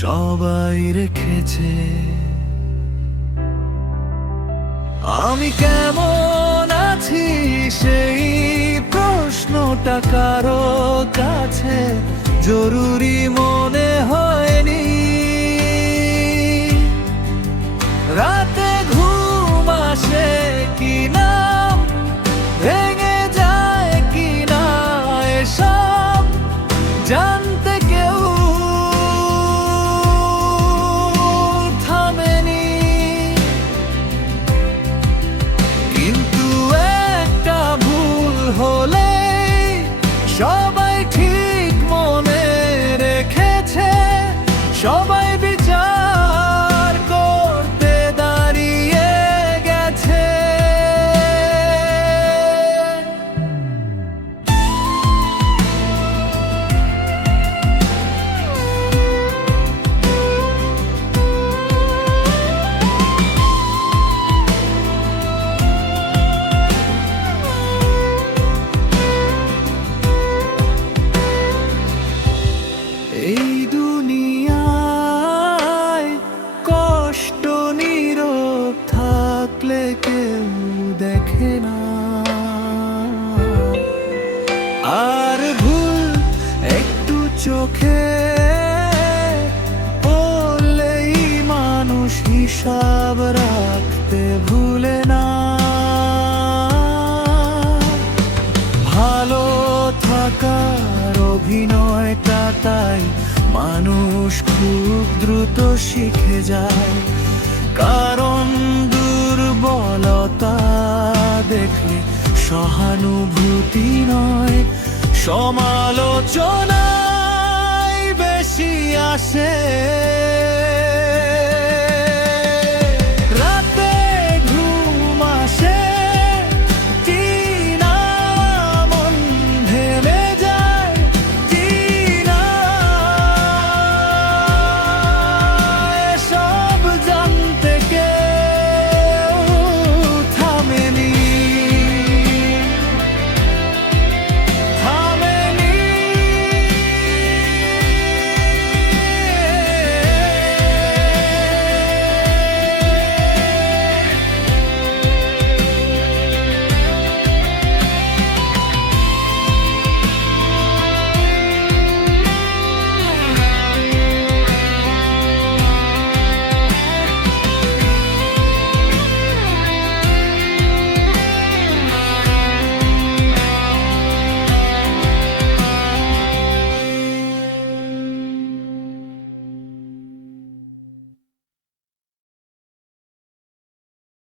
সবাই রেখেছে। আমি কেমন আছি সেই প্রশ্নটা কারো কাছে জরুরি মনে হয়নি। রাতে ঘুম আসে কিনা, ভেঙে যায় কিনা, এসব জানতে কেউ থামেনি। কিন্তু একটা ভুল হলে সবাই ঠিক মনে রেখেছে, সবাই বিচার করতে দাঁড়িয়ে গেছে। এই দুনিয়ায় কষ্ট নীরব থাকলে কেউ দেখে না, আর ভুল একটু চোখে পড়লেই মানুষ হিসাব রাখতে ভুলে না। ভালো থাকার অভিনয়টা তাই মানুষ খুব দ্রুত শিখে যায়, কারণ দুর্বলতা দেখলে সহানুভূতি নয়, সমালোচনাই বেশি আসে।